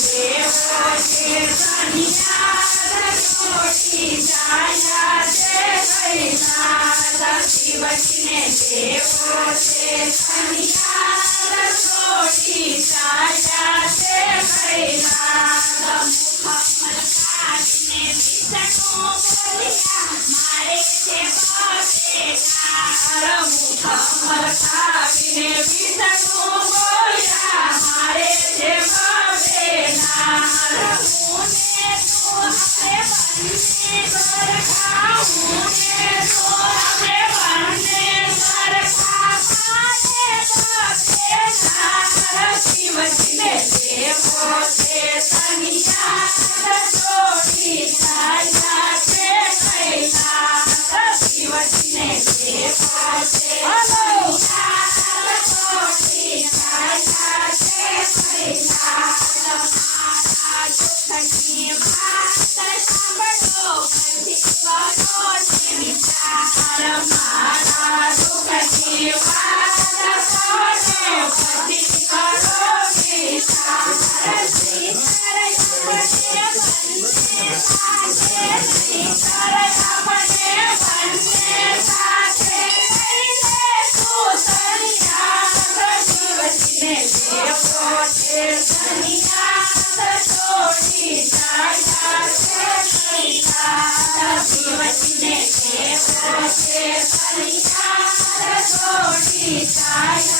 Все, все, все, Hare Hare Hare Hare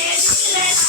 કરી